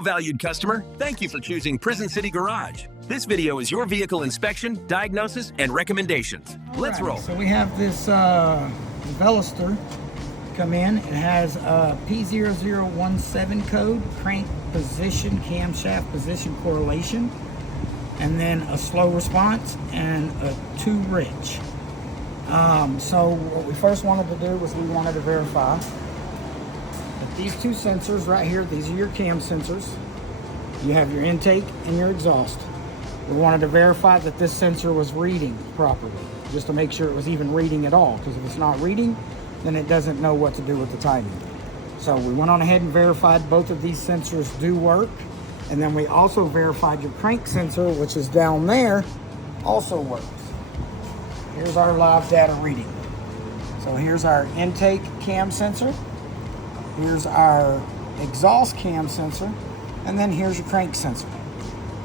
valued customer, thank you for choosing Prison City Garage. This video is your vehicle inspection, diagnosis, and recommendations. Let's roll. So we have this Veloster come in. It has a P0017 code, crank position, camshaft position correlation, and then a slow response and a too rich. So what we first wanted to do was we wanted to verify that these two sensors right here, these are your cam sensors. You have your intake and your exhaust. We wanted to verify that this sensor was reading properly, just to make sure it was even reading at all, because if it's not reading, then it doesn't know what to do with the timing. So we went on ahead and verified both of these sensors do work, and then we also verified your crank sensor, which is down there, also works. Here's our live data reading. So here's our intake cam sensor, here's our exhaust cam sensor, and then here's your crank sensor.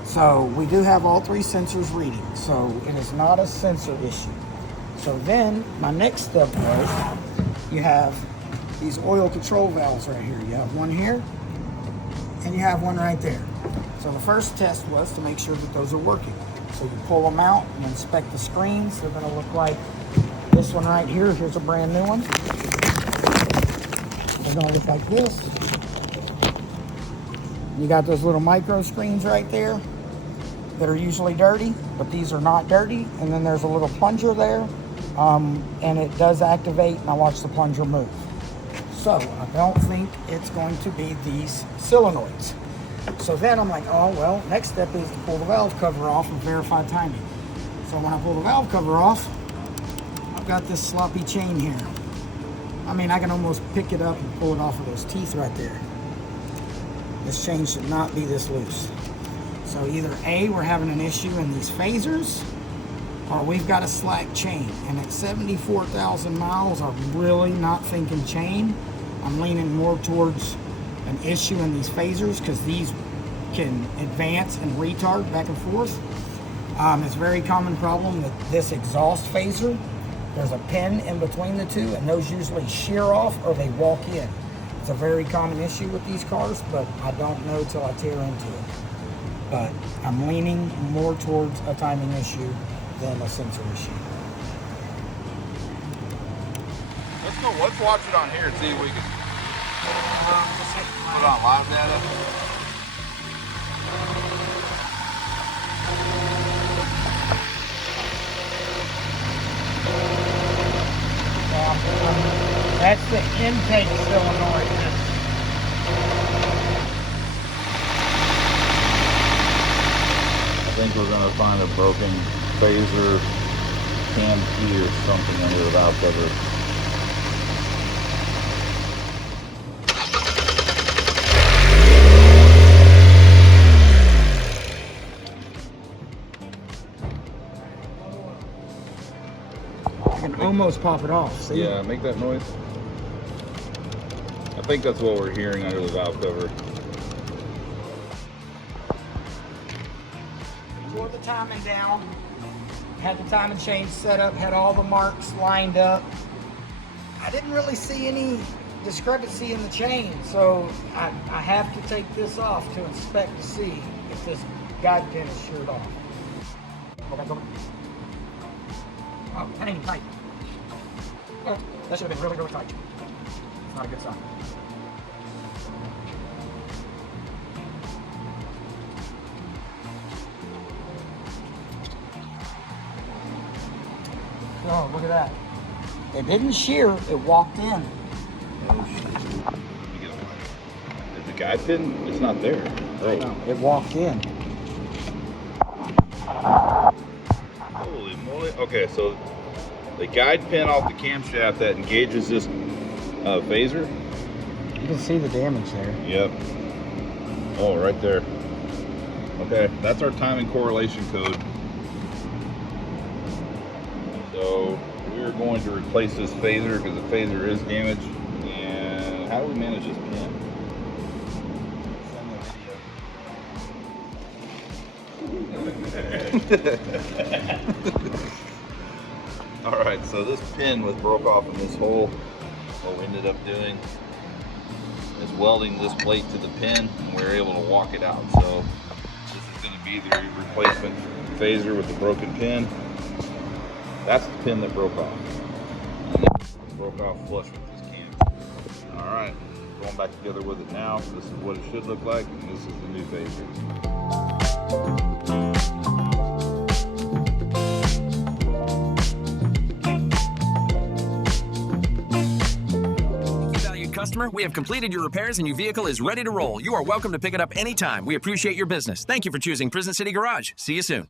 So we do have all three sensors reading, so it is not a sensor issue. So then my next step was, you have these oil control valves right here. You have one here, and you have one right there. So the first test was to make sure that those are working. So you pull them out and inspect the screens. They're gonna look like this one right here. Here's a brand new one. They're gonna look like this. You got those little micro screens right there that are usually dirty, but these are not dirty. And then there's a little plunger there, and it does activate, and I watch the plunger move. So I don't think it's going to be these solenoids. So then I'm like, oh, well, next step is to pull the valve cover off and verify timing. So when I pull the valve cover off, I've got this sloppy chain here. I mean, I can almost pick it up and pull it off of those teeth right there. This chain should not be this loose. So either A, we're having an issue in these phasers, or we've got a slack chain. And at 74,000 miles, I'm really not thinking chain. I'm leaning more towards an issue in these phasers, because these can advance and retard back and forth. It's a very common problem with this exhaust phaser. There's a pin in between the two, and those usually shear off or they walk in. It's a very common issue with these cars, but I don't know till I tear into it. But I'm leaning more towards a timing issue than a sensor issue. Let's go. Let's watch it on here and see if we can put it on live data. That's the intake solenoid. I think we're going to find a broken phaser cam key or something under the valve cover. I can almost pop it off. See? Yeah, make that noise. I think that's what we're hearing under the valve cover. Tore the timing down, had the timing chain set up, had all the marks lined up. I didn't really see any discrepancy in the chain, so I have to take this off to inspect to see if this guide pin is sheared off. Go back, go back. Oh, that ain't even tight. Oh, that should have been really, really tight. It's not a good sign. Oh, look at that. It didn't shear, it walked in. Is the guide pin? It's not there. Right. No, it walked in. Holy moly. Okay, so the guide pin off the camshaft that engages this phaser. You can see the damage there. Yep. Oh, right there. Okay, that's our timing correlation code. So we're going to replace this phaser because the phaser is damaged. And how do we manage this pin? All right, so this pin was broke off in this hole. What we ended up doing is welding this plate to the pin, and we're able to walk it out. So this is going to be the replacement phaser with the broken pin. That's the pin that broke off. And it broke off flush with this cam. All right, going back together with it now. This is what it should look like, and this is the new phaser. Customer, we have completed your repairs and your vehicle is ready to roll. You are welcome to pick it up anytime. We appreciate your business. Thank you for choosing Prison City Garage. See you soon.